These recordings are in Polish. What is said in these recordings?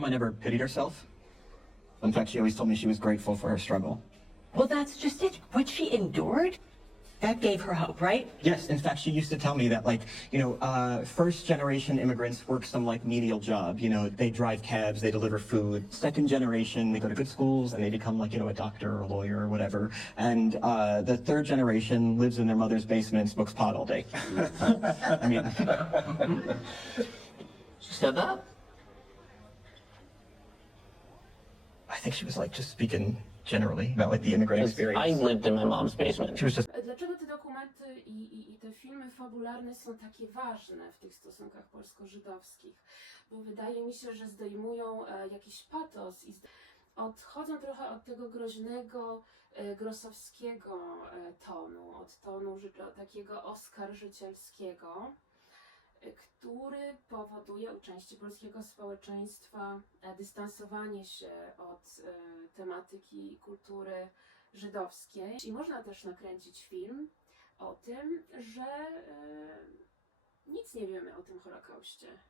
grandma never pitied herself. In fact, she always told me she was grateful for her struggle. Well, that's just it. What she endured, that gave her hope, right? Yes, in fact, she used to tell me that, like, you know, uh, first generation immigrants work some, like, menial job. You know, they drive cabs, they deliver food. Second generation, they go to good schools and they become, like, you know, a doctor or a lawyer or whatever. And uh, the third generation lives in their mother's basement and smokes pot all day. I mean, She said that? Think she was, like, just speaking generally about, like, the immigrant experience. I lived in my mom's basement. She was just Dlaczego te dokumenty i, i, i te filmy fabularne są takie ważne w tych stosunkach polsko-żydowskich? Bo wydaje mi się, że zdejmują e, jakiś patos i odchodzą trochę od tego groźnego, e, grosowskiego e, tonu, od tonu ży- takiego oskarżycielskiego, e, który powoduje u części polskiego społeczeństwa e, dystansowanie się od e, tematyki kultury żydowskiej. I można też nakręcić film o tym, że e, nic nie wiemy o tym Holokauście.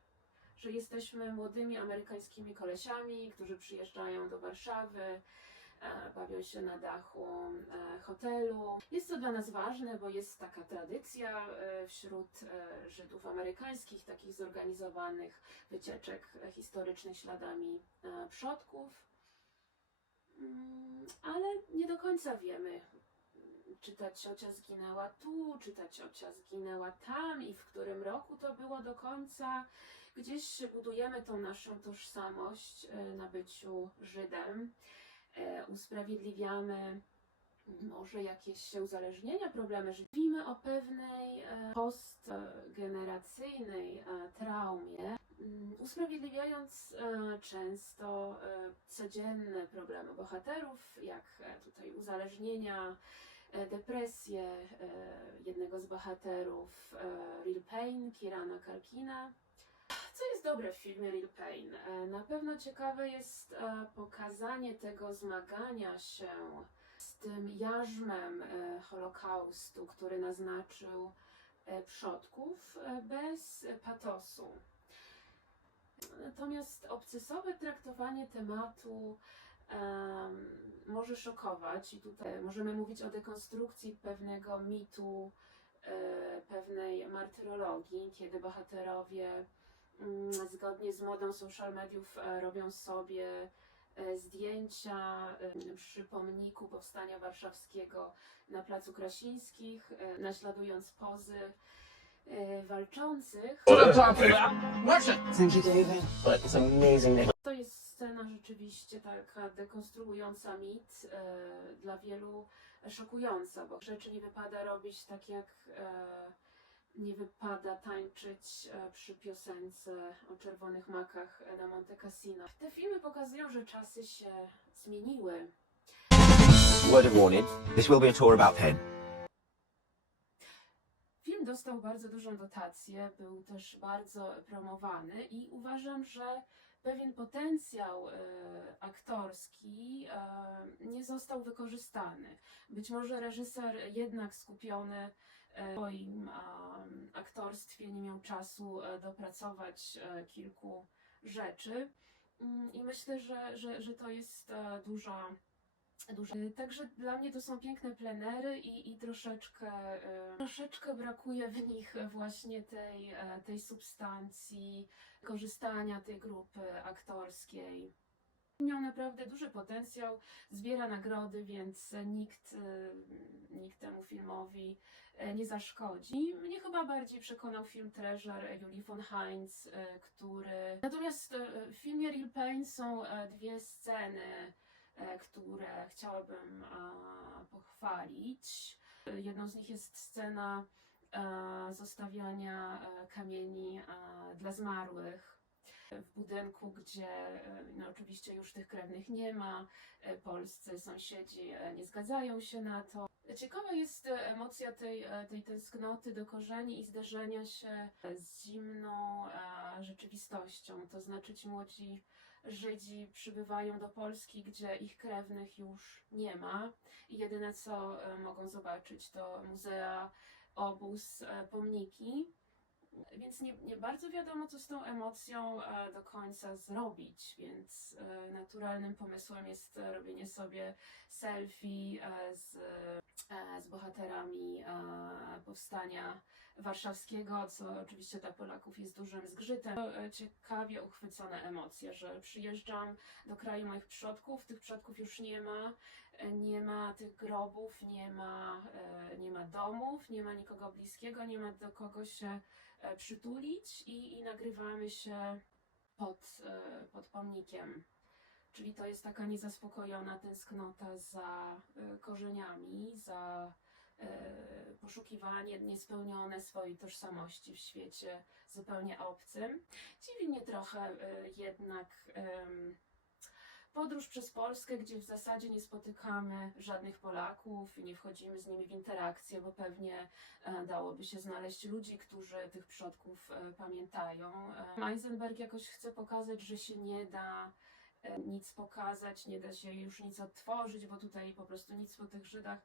Że jesteśmy młodymi amerykańskimi kolesiami, którzy przyjeżdżają do Warszawy, bawią się na dachu e, hotelu. Jest to dla nas ważne, bo jest taka tradycja e, wśród e, Żydów amerykańskich, takich zorganizowanych wycieczek e, historycznych śladami e, przodków. Mm, ale nie do końca wiemy, czy ta ciocia zginęła tu, czy ta ciocia zginęła tam i w którym roku to było do końca. Gdzieś budujemy tą naszą tożsamość e, na byciu Żydem, e, usprawiedliwiamy może jakieś uzależnienia, problemy. Mówimy o pewnej e, postgeneracyjnej e, traumie, mm, usprawiedliwiając e, często e, codzienne problemy bohaterów, jak e, tutaj uzależnienia, e, depresję e, jednego z bohaterów, e, Real Pain, Kirana Kalkina. Co jest dobre w filmie Real Pain? E, Na pewno ciekawe jest e, pokazanie tego zmagania się z tym jarzmem e, Holokaustu, który naznaczył przodków bez patosu. Natomiast obcesowe traktowanie tematu em, może szokować i tutaj możemy mówić o dekonstrukcji pewnego mitu, pewnej martyrologii, kiedy bohaterowie zgodnie z modą social mediów e, robią sobie e, zdjęcia e, przy pomniku Powstania Warszawskiego na Placu Krasińskich, naśladując pozy walczących. To jest scena rzeczywiście taka dekonstruująca mit, dla wielu szokująca, bo rzeczy nie wypada robić tak jak nie wypada tańczyć e, przy piosence o czerwonych makach na Monte Cassino. Te filmy pokazują, że czasy się zmieniły. Word of warning, this will be a tour about Penn. Film dostał bardzo dużą dotację, był też bardzo promowany i uważam, że pewien potencjał e, aktorski e, nie został wykorzystany. Być może reżyser jednak skupiony swoim e, aktorstwie nie miał czasu e, dopracować e, kilku rzeczy. Mm, I myślę, że, że, że to jest duża Dużo. Także dla mnie to są piękne plenery i, i troszeczkę, troszeczkę brakuje w nich właśnie tej, tej substancji, korzystania tej grupy aktorskiej. Miał naprawdę duży potencjał, zbiera nagrody, więc nikt, e, nikt temu filmowi e, nie zaszkodzi. Mnie chyba bardziej przekonał film Treasure Julie von Heinz, e, który... Natomiast e, w filmie Real Pain są e, dwie sceny, e, które chciałabym e, pochwalić. E, Jedną z nich jest scena e, zostawiania e, kamieni e, dla zmarłych w budynku, gdzie e, no, oczywiście już tych krewnych nie ma. E, Polscy sąsiedzi e, nie zgadzają się na to. Ciekawa jest emocja tej, tej tęsknoty do korzeni i zderzenia się z zimną rzeczywistością. To znaczy ci młodzi Żydzi przybywają do Polski, gdzie ich krewnych już nie ma i jedyne co mogą zobaczyć to muzea, obóz, pomniki. Więc nie, nie bardzo wiadomo, co z tą emocją e, do końca zrobić, więc e, naturalnym pomysłem jest e, robienie sobie selfie z, z bohaterami powstania warszawskiego, co oczywiście dla Polaków jest dużym zgrzytem. Ciekawie uchwycone emocje, że przyjeżdżam do kraju moich przodków, tych przodków już nie ma, nie ma tych grobów, nie ma, nie ma domów, nie ma nikogo bliskiego, nie ma do kogo się przytulić i, i nagrywamy się pod, e, pod pomnikiem. Czyli to jest taka niezaspokojona tęsknota za e, korzeniami, za e, poszukiwanie niespełnione swojej tożsamości w świecie zupełnie obcym. Dziwi mnie trochę e, jednak podróż przez Polskę, gdzie w zasadzie nie spotykamy żadnych Polaków i nie wchodzimy z nimi w interakcję, bo pewnie e, dałoby się znaleźć ludzi, którzy tych przodków e, pamiętają. E, Eisenberg jakoś chce pokazać, że się nie da nic pokazać, nie da się już nic odtworzyć, bo tutaj po prostu nic po tych Żydach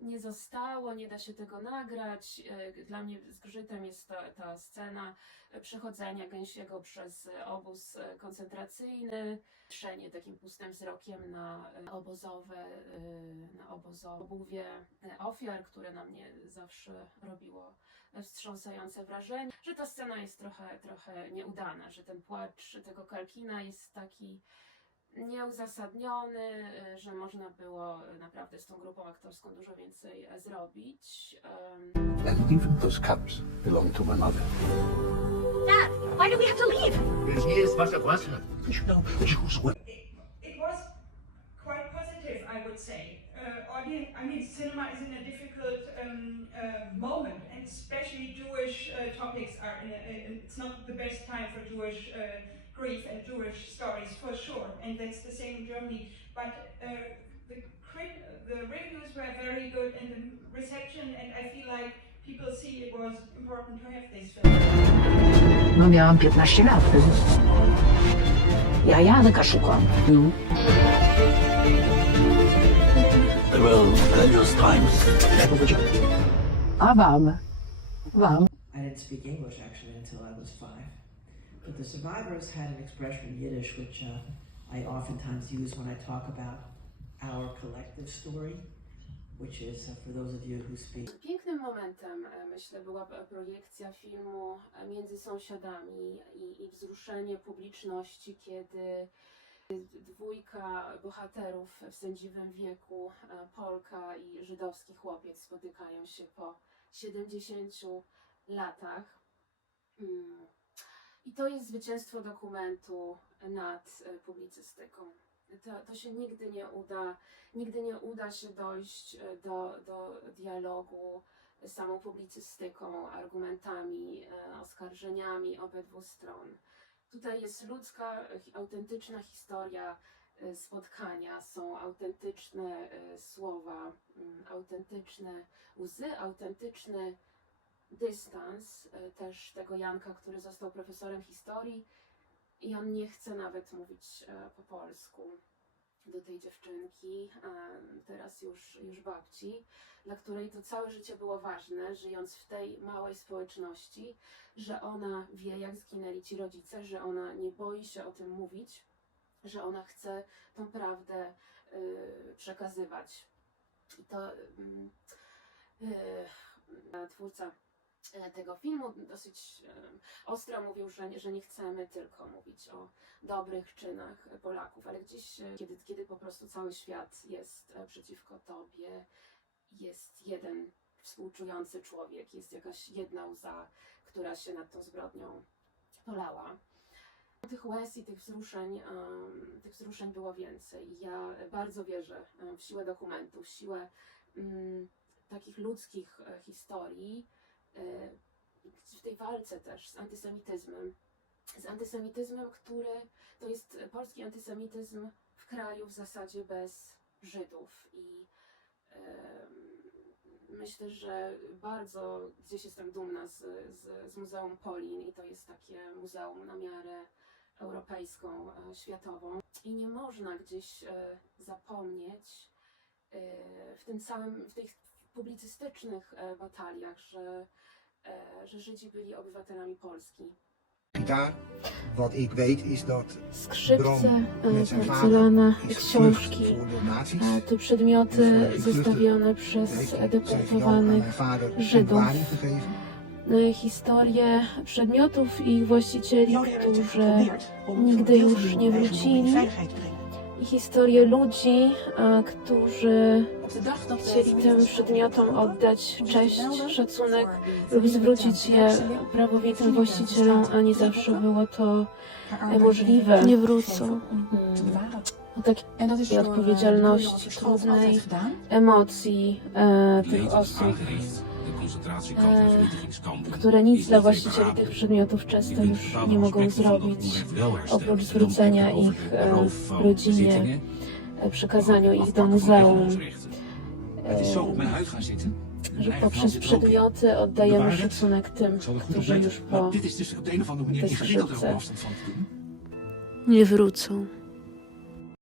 nie zostało, nie da się tego nagrać. E, Dla mnie zgrzytem jest ta, ta scena e, przechodzenia gęsiego przez e, obóz koncentracyjny, trzenie takim pustym wzrokiem na obozowe, na obozowe obuwie e, ofiar, które na mnie zawsze robiło wstrząsające wrażenie, że ta scena jest trochę, trochę nieudana, że ten płacz tego Kalkina jest taki nieuzasadniony, e, że można było naprawdę z tą grupą aktorską dużo więcej e, zrobić. And even those cups belong to my mother. Dad, why do we have to leave? Jest wasza własna. You know, Jews were it was quite positive, I would say. Uh, audience, I mean, cinema is in a difficult um, uh, moment, and especially Jewish uh, topics are in, a, in. It's not the best time for Jewish uh, grief and Jewish stories, for sure, and that's the same in Germany. But uh, the crit- the reviews were very good, and the reception, and I feel like people see it was important to have this film. No miałam 15 lat. Ja Janka szukam. They were dangerous times. A wam? Wam? I didn't speak English actually until I was five. But the survivors had an expression in Yiddish which uh, I oftentimes use when I talk about our collective story, which is, uh, for those of you who speak Pięknym momentem, e, myślę, była projekcja filmu e, Między sąsiadami i, i wzruszenie publiczności, kiedy dwójka bohaterów w sędziwym wieku, e, Polka i żydowski chłopiec, spotykają się po 70 latach. Mm. I to jest zwycięstwo dokumentu nad e, publicystyką. To, to się nigdy nie uda nigdy nie uda się dojść e, do, do dialogu z samą publicystyką, argumentami, e, oskarżeniami obydwu stron. Tutaj jest ludzka, autentyczna historia spotkania, są autentyczne słowa, mm, autentyczne łzy, autentyczny dystans e, też tego Janka, który został profesorem historii i on nie chce nawet mówić e, po polsku do tej dziewczynki, teraz już, już babci, dla której to całe życie było ważne, żyjąc w tej małej społeczności, że ona wie, jak zginęli ci rodzice, że ona nie boi się o tym mówić, że ona chce tą prawdę y, przekazywać. I to y, twórca e, tego filmu dosyć em, ostro mówił, że, nie- że nie chcemy tylko mówić o dobrych czynach Polaków, ale gdzieś, e, kiedy, kiedy po prostu cały świat jest e, przeciwko tobie, jest jeden współczujący człowiek, jest jakaś jedna łza, która się nad tą zbrodnią polała. Tych łez i tych wzruszeń, tych wzruszeń było więcej. Ja bardzo wierzę w siłę dokumentów, w siłę mm, takich ludzkich e, historii, e, w tej walce też z antysemityzmem. Z antysemityzmem, który to jest e, polski antysemityzm w kraju w zasadzie bez Żydów. I myślę, że bardzo gdzieś jestem dumna z, z, z Muzeum Polin i to jest takie muzeum na miarę europejską, e, światową. I nie można gdzieś e, zapomnieć e, w tym całym, w tych publicystycznych e, bataliach, że e, że Żydzi byli obywatelami Polski. Gitaar. Wat ik weet is dat Skrzypce, porcelana, is książki, e, te przedmioty zostawione przez deportowanych Żydów. historie przedmiotów i ich właścicieli, którzy nigdy już nie wrócili i historię ludzi, e, którzy chcieli tym przedmiotom oddać cześć, szacunek lub zwrócić je prawowitym właścicielom, a nie zawsze było to możliwe. Nie wrócą. O takiej odpowiedzialności, trudnej emocji e, tych osób, które nic dla właścicieli tych przedmiotów często już nie mogą zrobić, oprócz zwrócenia ich e, rodzinie, e, przekazaniu ich do muzeum. E, że poprzez przedmioty oddajemy szacunek tym, którzy już po Dit is dus op de een of andere manier te ingewikkeld om skrzypce. nie wrócą.